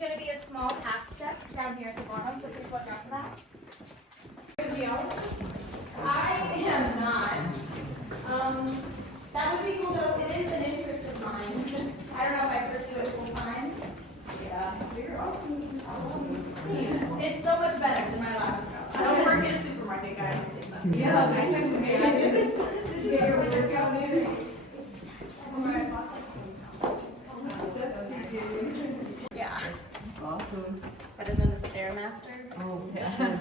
going to be a small half step down here at the bottom, so please watch out for that. I am not. That would be cool though. It is an interest of mine. I don't know if I pursue it full time. Yeah, you're awesome. It's so much better than my last job. I don't work in a supermarket, guys. Yeah, this is your workout music. Yeah. Awesome. It's better than the Stairmaster. Oh, yeah.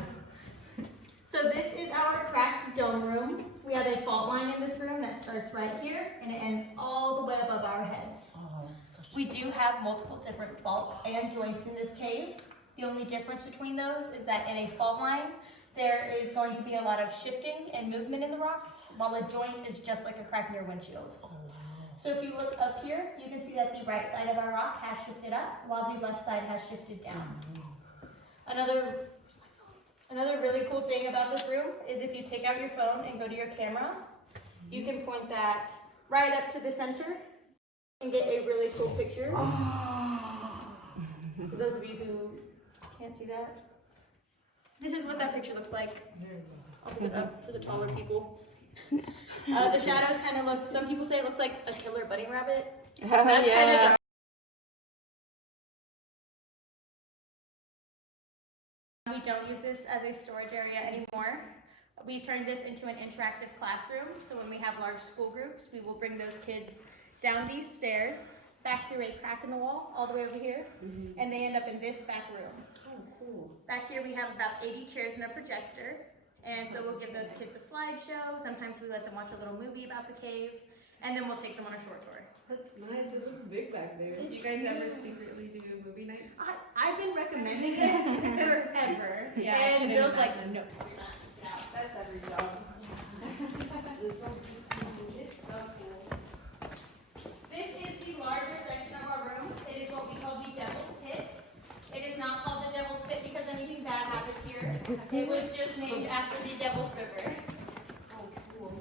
So this is our cracked dome room. We have a fault line in this room that starts right here and it ends all the way above our heads. Oh, that's such We do have multiple different faults and joints in this cave. The only difference between those is that in a fault line, there is going to be a lot of shifting and movement in the rocks, while a joint is just like a crack in your windshield. Oh, wow. So if you look up here, you can see that the right side of our rock has shifted up, while the left side has shifted down. Another really cool thing about this room is if you take out your phone and go to your camera, you can point that right up to the center and get a really cool picture. For those of you who can't see that, this is what that picture looks like. I'll put it up for the taller people. The shadows kind of look, some people say it looks like a killer bunny rabbit. That's kind of dark. We don't use this as a storage area anymore. We've turned this into an interactive classroom, so when we have large school groups, we will bring those kids down these stairs, back through a crack in the wall, all the way over here, and they end up in this back room. Oh, cool. Back here we have about 80 chairs and a projector, and so we'll give those kids a slideshow. Sometimes we let them watch a little movie about the cave, and then we'll take them on a short tour. That's nice. It looks big back there. Do you guys ever secretly do movie nights? I've been recommending it forever, Yeah, and Bill's like, no. That's every job. It's so cool. This is the largest section of our room. It is what we call the Devil's Pit. It is not called the Devil's Pit because anything bad happened here. It was just named after the Devil's River. Oh, cool.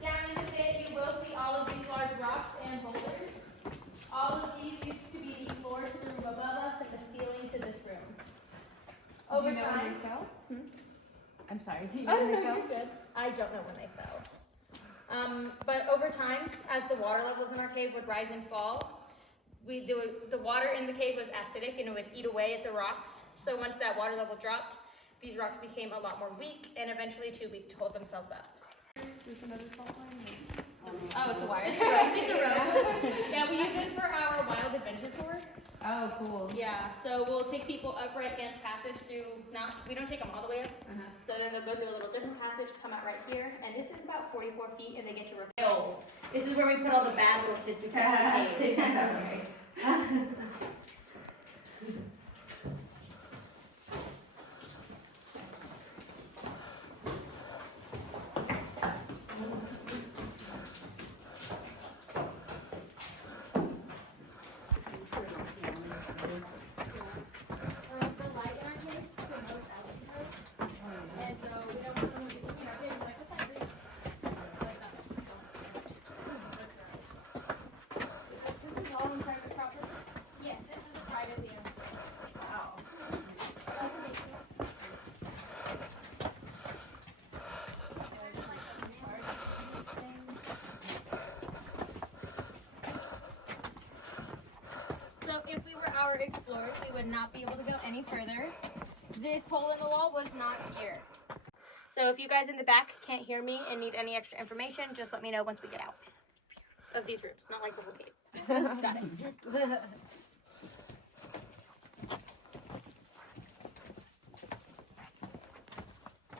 Down in the pit, you will see all of these large rocks and boulders. All of these used to be the floor to the room above us and the ceiling to this room. Over Do you know when time. they fell? I'm sorry. Do you I know don't when know, they fell? you're good. I don't know when they fell. But over time, as the water levels in our cave would rise and fall, the water in the cave was acidic and it would eat away at the rocks. So once that water level dropped, these rocks became a lot more weak and eventually too weak to hold themselves up. There's another fault line? Oh, it's a wire. It's a rope. Yeah, we use this for our wild adventure tour. Oh, cool. Yeah, so we'll take people up Right Hand's Passage through, we don't take them all the way up. So then they'll go through a little different passage, come out right here, and this is about 44 feet, and they get to rappel. This is where we put all the bad little kids who come out of the cave. If we were our explorers, we would not be able to go any further. This hole in the wall was not here. So if you guys in the back can't hear me and need any extra information, just let me know once we get out of these rooms, not like the whole cave. Got it.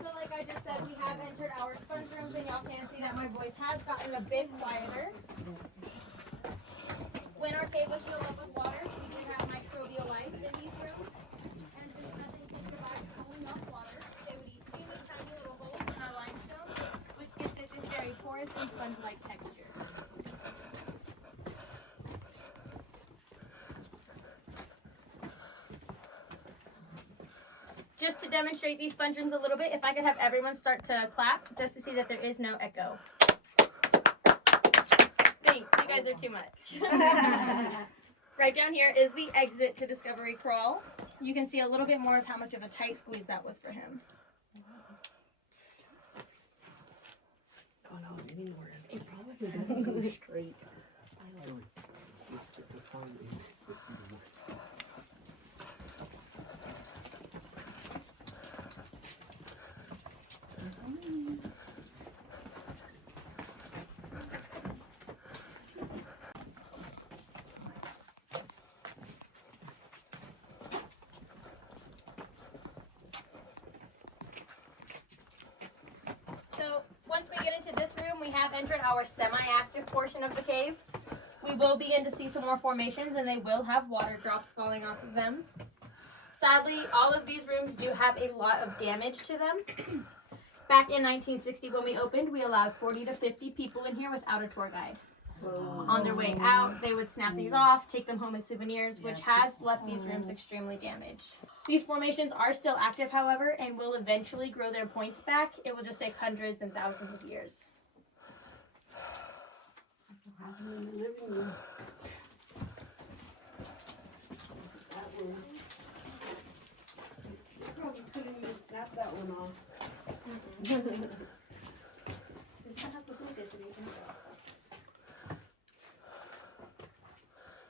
So like I just said, we have entered our sponge rooms and y'all can see that my voice has gotten a bit quieter. When our cave was filled up with water, we did have microbial life in these rooms, and since nothing can survive cooling off water, they would eat teeny tiny little holes in our limestone, which gives it this very porous and sponge-like texture. Just to demonstrate these sponge rooms a little bit, if I could have everyone start to clap, just to see that there is no echo. Thanks, you guys are too much. Right down here is the exit to Discovery Crawl. You can see a little bit more of how much of a tight squeeze that was for him. Oh no, it's any worse. It probably doesn't go straight. So once we get into this room, we have entered our semi-active portion of the cave. We will begin to see some more formations, and they will have water drops falling off of them. Sadly, all of these rooms do have a lot of damage to them. Back in 1960 when we opened, we allowed 40 to 50 people in here without a tour guide. On their way out, they would snap these off, take them home as souvenirs, which has left these rooms extremely damaged. These formations are still active, however, and will eventually grow their points back. It will just take hundreds and thousands of years. Probably couldn't even snap that one off.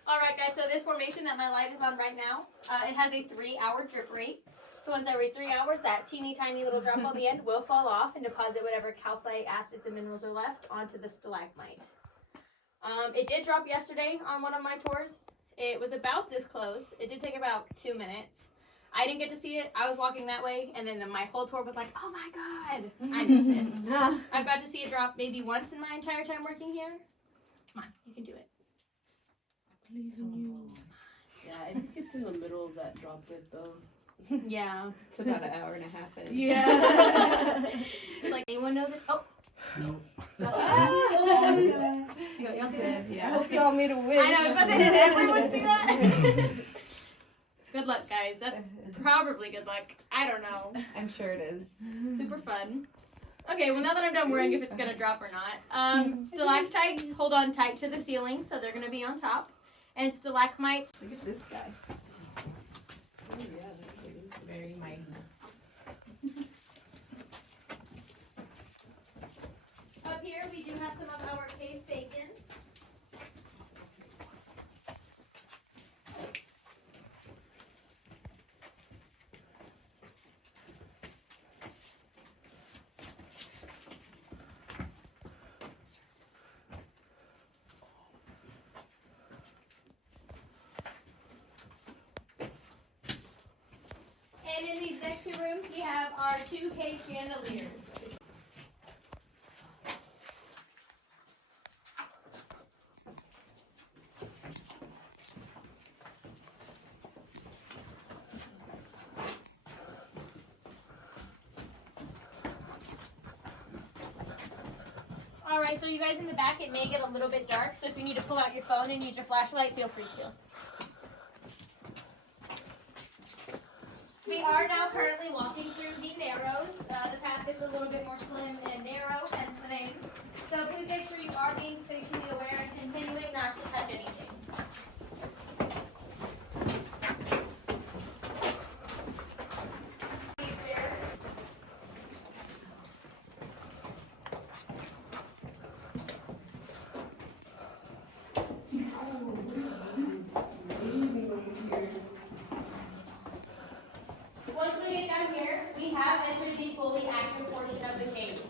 Alright guys, so this formation that my light is on right now, it has a 3-hour drip rate. So once every 3 hours, that teeny tiny little drop on the end will fall off and deposit whatever calcite, acids, and minerals are left onto the stalagmite. It did drop yesterday on one of my tours. It was about this close. It did take about 2 minutes. I didn't get to see it. I was walking that way, and then my whole tour was like, oh my god, I missed it. I've got to see it drop maybe once in my entire time working here. Come on, you can do it. Please you. Yeah, I think it's in the middle of that drop bit though. Yeah. It's about an hour and a half in. Yeah. It's like, anyone know that? Oh. No. Y'all see that? Yeah. I hope y'all made a wish. I know, I was about to say, did everyone see that? Good luck, guys. That's probably good luck. I don't know. I'm sure it is. Super fun. Okay, well now that I'm done worrying if it's gonna drop or not, stalactites hold on tight to the ceiling, so they're gonna be on top. And stalagmites, Look at this guy. Oh yeah, that is Very mighty. up here we do have some of our cave bacon. And in these next 2 rooms, we have our 2 cave chandeliers. Alright, so you guys in the back, it may get a little bit dark, so if you need to pull out your phone and use your flashlight, feel free to. We are now currently walking through the narrows. The path is a little bit more slim and narrow, hence the name. So please make sure you are being spatially aware and continuing not to touch anything. Once we get down here, we have entered the fully active portion of the cave.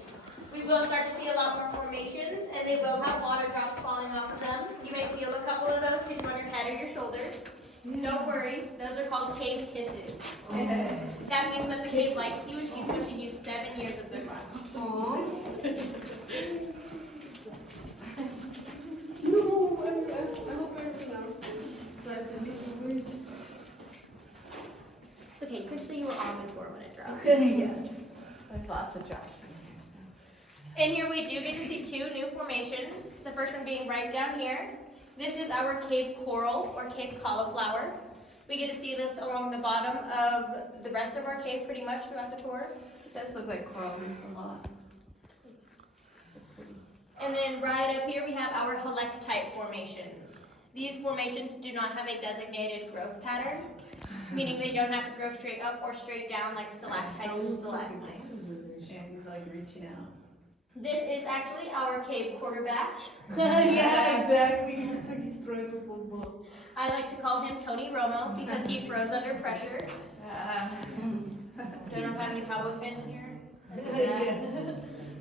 We will start to see a lot more formations, and they will have water drops falling off of them. You may feel a couple of those hitting on your head or your shoulders. Don't worry, those are called cave kisses. That means that the cave likes you and she's wishing you 7 years of good luck. No, I hope everything else did. So I said, make a wish. It's okay, you can just say you were on the tour when it dropped. Yeah. There's lots of drops in here. And here we do get to see 2 new formations. The first one being right down here. This is our cave coral or cave cauliflower. We get to see this along the bottom of the rest of our cave pretty much throughout the tour. It does look like coral reef a lot. And then right up here we have our helictite formations. These formations do not have a designated growth pattern, meaning they don't have to grow straight up or straight down like stalactites and stalagmites. And he's like reaching out. This is actually our cave quarterback. Yeah, exactly. He looks like he's throwing a football. I like to call him Tony Romo because he throws under pressure. Do you ever have any Cowboys fans in here? Yeah.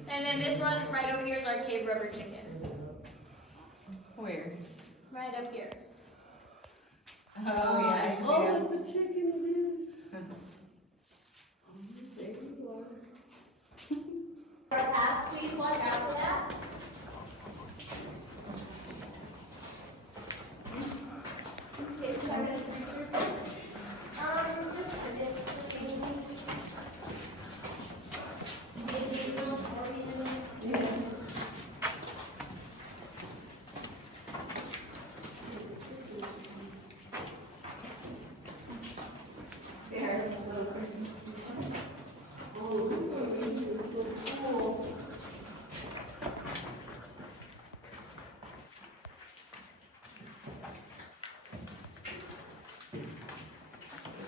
And then this one right over here is our cave rubber chicken. Where? Right up here. Oh, yeah, I see him. That's a chicken, it is. For a path, please watch out for that. These caves are really creatures. Just a bit.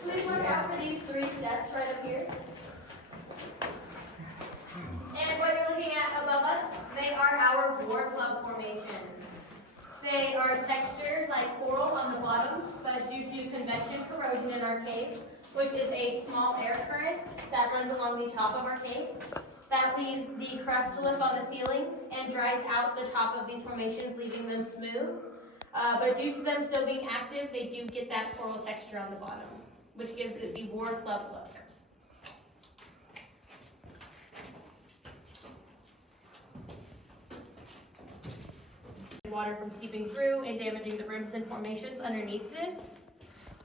Please watch out for these 3 steps right up here. And what you're looking at above us, they are our war club formations. They are textured like coral on the bottom, but due to convection corrosion in our cave, which is a small air current that runs along the top of our cave, that leaves the crust lift on the ceiling and dries out the top of these formations, leaving them smooth. But due to them still being active, they do get that coral texture on the bottom, which gives it the war club look. Water from seeping through and damaging the rims and formations underneath this,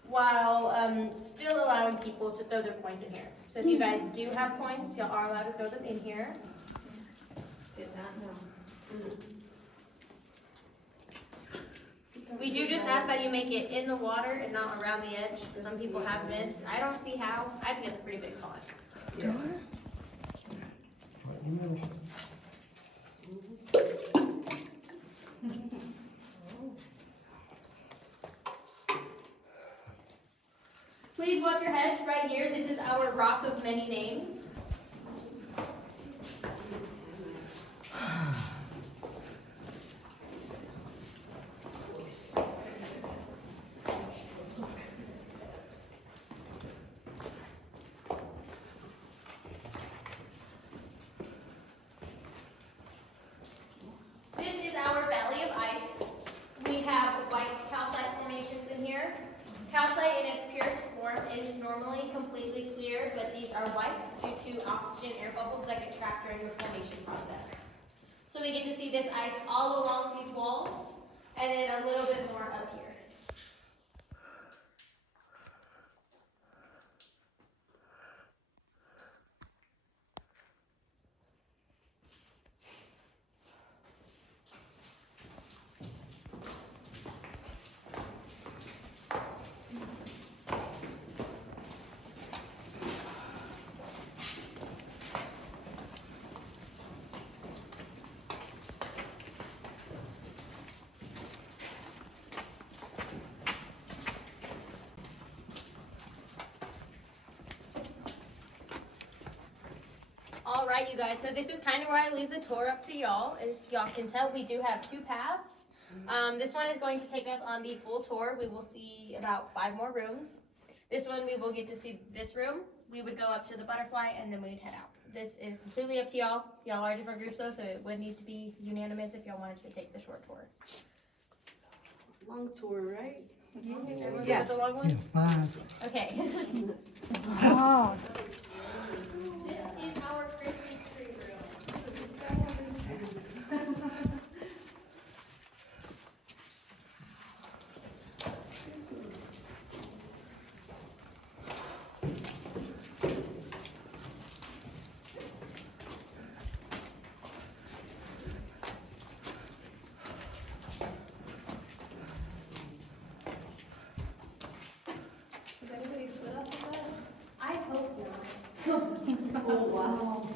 while still allowing people to throw their coins in here. So if you guys do have coins, you are allowed to throw them in here. Did not know. We do just ask that you make it in the water and not around the edge. Some people have missed. I don't see how. I think it's a pretty big pond. Yeah. Please watch your heads right here. This is our rock of many names. This is our valley of ice. We have white calcite formations in here. Calcite in its purest form is normally completely clear, but these are white due to oxygen air bubbles that get trapped during the formation process. So we get to see this ice all along these walls, and then a little bit more up here. All right, you guys, so this is kind of where I leave the tour up to y'all. As y'all can tell, we do have 2 paths. This one is going to take us on the full tour. We will see about 5 more rooms. This one, we will get to see this room. We would go up to the butterfly, and then we'd head out. This is completely up to y'all. Y'all are different groups, though, so it would need to be unanimous if y'all wanted to take the short tour. Long tour, right? Everyone Yeah. good with the long one? Yeah, 5. Okay. Oh. This is our Christmas tree room. Does anybody split up with that? I hope not. Oh, wow.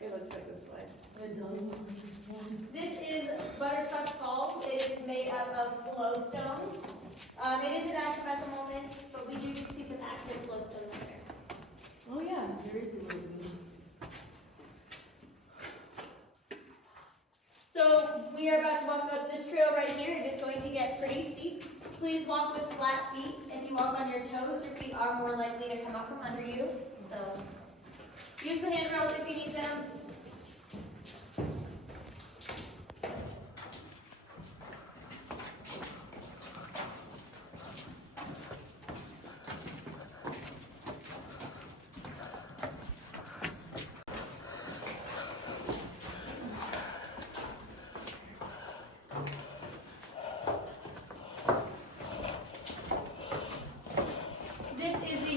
It looks like a slide. This is Butterscotch Falls. It is made up of flowstone. the moment, but we do see some active glowstone there. Oh yeah, there is a little bit. So we are about to walk up this trail right here. It is going to get pretty steep. Please walk with flat feet. If you walk on your toes, your feet are more likely to come out from under you. So use the handrails if you need them.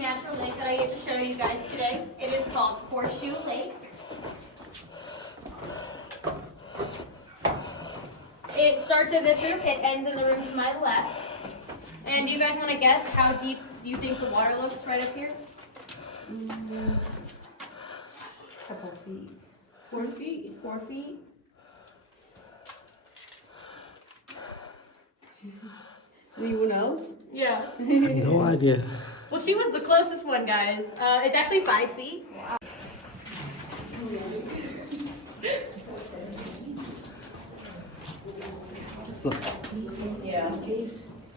Natural lake that I get to show you guys today. It is called Horseshoe Lake. It starts at this room, it ends in the room to my left. And do you guys want to guess how deep you think the water looks right up here? Couple feet. 4 feet? 4 feet. Anyone else? Yeah. No idea. Well, she was the closest one, guys. It's actually 5 feet. Wow. Look, Yeah.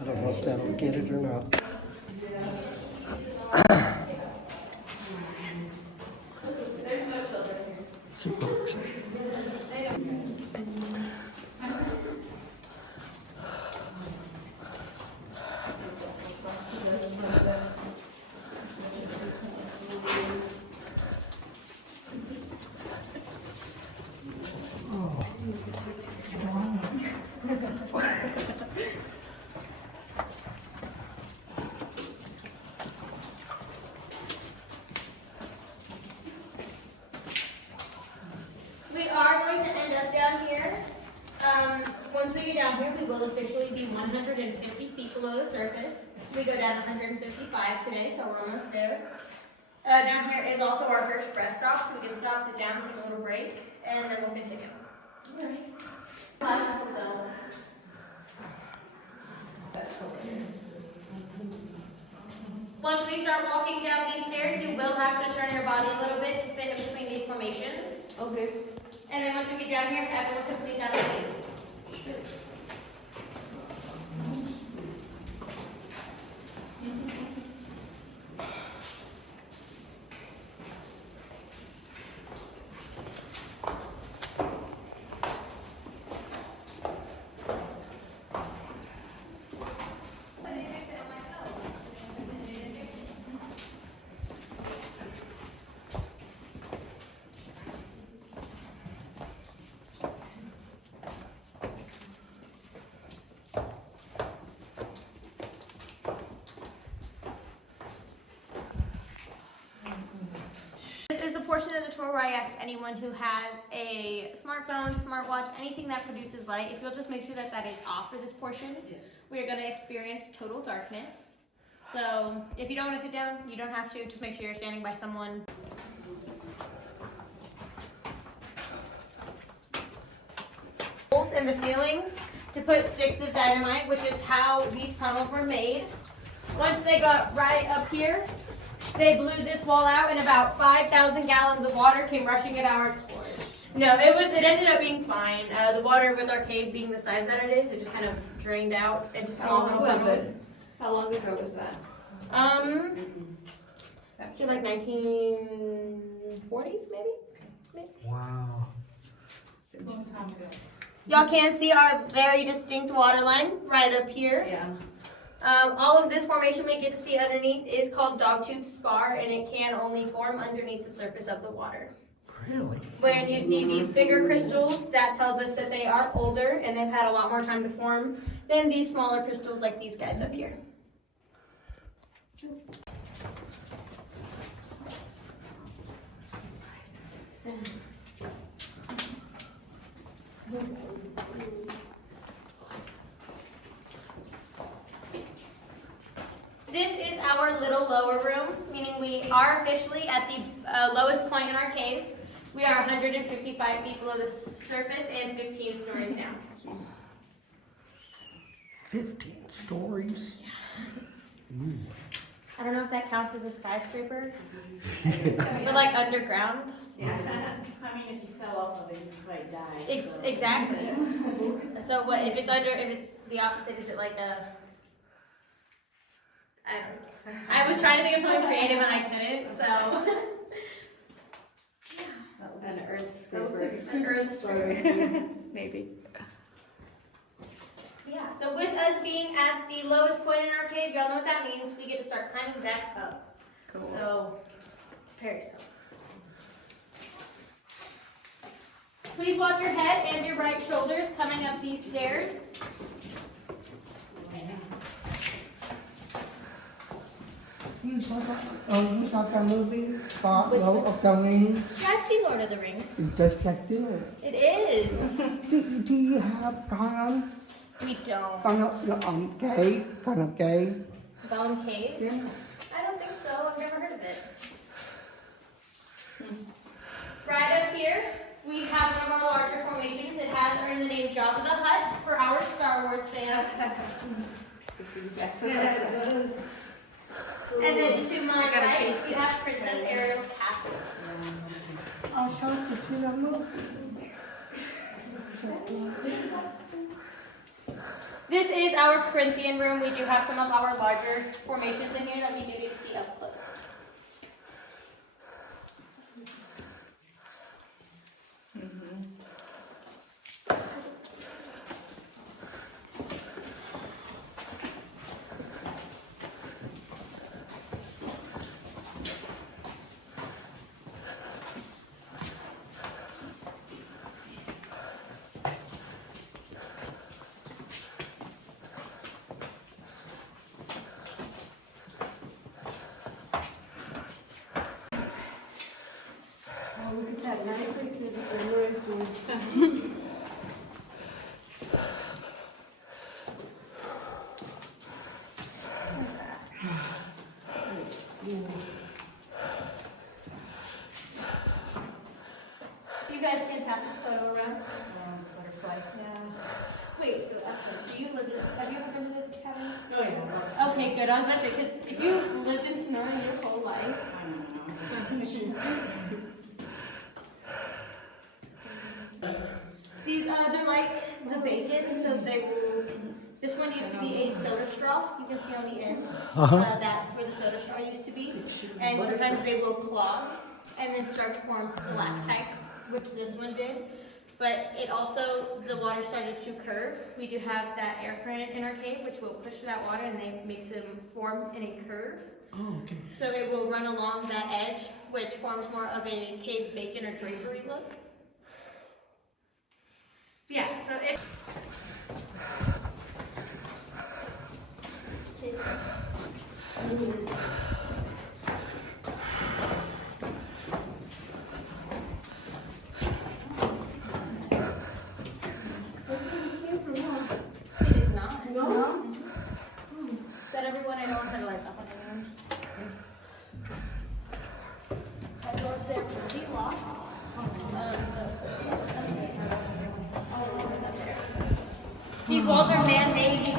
I don't know if that'll get it or not. Super excited. We are going to end up down here. Once we get down here, we will officially be 150 feet below the surface. We go down 155 today, so we're almost there. Down here is also our first rest stop, so we can stop, sit down, take a little break, and then we'll continue. All right. Once we start walking down these stairs, you will have to turn your body a little bit to fit in between these formations. Okay. And then once we get down here, everyone can please have a seat. This is the portion of the tour where I ask anyone who has a smartphone, smartwatch, anything that produces light, if you'll just make sure that that is off for this portion. Yes. We are going to experience total darkness. So if you don't want to sit down, you don't have to. Just make sure you're standing by someone. Holes in the ceilings to put sticks of dynamite, which is how these tunnels were made. Once they got right up here, they blew this wall out, and about 5,000 gallons of water came rushing at our explorers. No, it ended up being fine. The water with our cave being the size that it is, it just kind of drained out into small little puddles. How long ago was that? I'd say like 1940s, maybe? Wow. Y'all can see our very distinct water line right up here. Yeah. All of this formation we get to see underneath is called dogtooth spar, and it can only form underneath the surface of the water. Really? When you see these bigger crystals, that tells us that they are older and they've had a lot more time to form than these smaller crystals like these guys up here. This is our little lower room, meaning we are officially at the lowest point in our cave. We are 155 feet below the surface and 15 stories down. 15 stories? I don't know if that counts as a skyscraper, but like underground. Yeah. I mean, if you fell off of it, you might die. So. Exactly. So what if it's under? If it's the opposite, is it like a? I don't know. I was trying to think of something creative and I couldn't. So. An earth That looks like a scraper. Christmas story. Maybe. Yeah, so with us being at the lowest point in our cave, y'all know what that means. We get to start climbing back up. Cool. So, prepare yourselves. Please watch your head and your right shoulders coming up these stairs. You saw the movie, Part Lord of the Rings? Yeah, I've seen Lord of the Rings. It's just like this. It is. Do you have We don't. kind of cave? Bone cave? Yeah. I don't think so. I've never heard of it. Right up here, we have one of our larger formations. It has earned the name Jabba the Hutt for our Star Wars fans. It's exactly like that. And then to my right, we have Princess Ariel's castle. I saw to see the movie. This is our Corinthian Room. We do have some of our larger formations in here that we do need to see up close. Oh, look at that night through the sunrise one. You guys can pass this photo around. Butterfly. Yeah. Wait, so do you live in, have you ever been to the cabins? Oh, yeah. Lots of Okay, good. I was about to say, because if you lived in Sonora your whole life, I don't know. these, they're like the bacon, so they will, this one used to be a soda straw. You can see on the end. That's where the soda straw used to be. And sometimes they will clog and then start to form stalactites, which this one did. But it also, the water started to curve. We do have that air current in our cave, which will push that water and then makes them form in a curve. Oh, okay. So it will run along that edge, which forms more of a cave bacon or drapery look. Yeah, so it. That's where you came from, huh? It is not. No? Is that everyone? I don't want to light up on anyone. I thought there would be locked. These walls are man-made.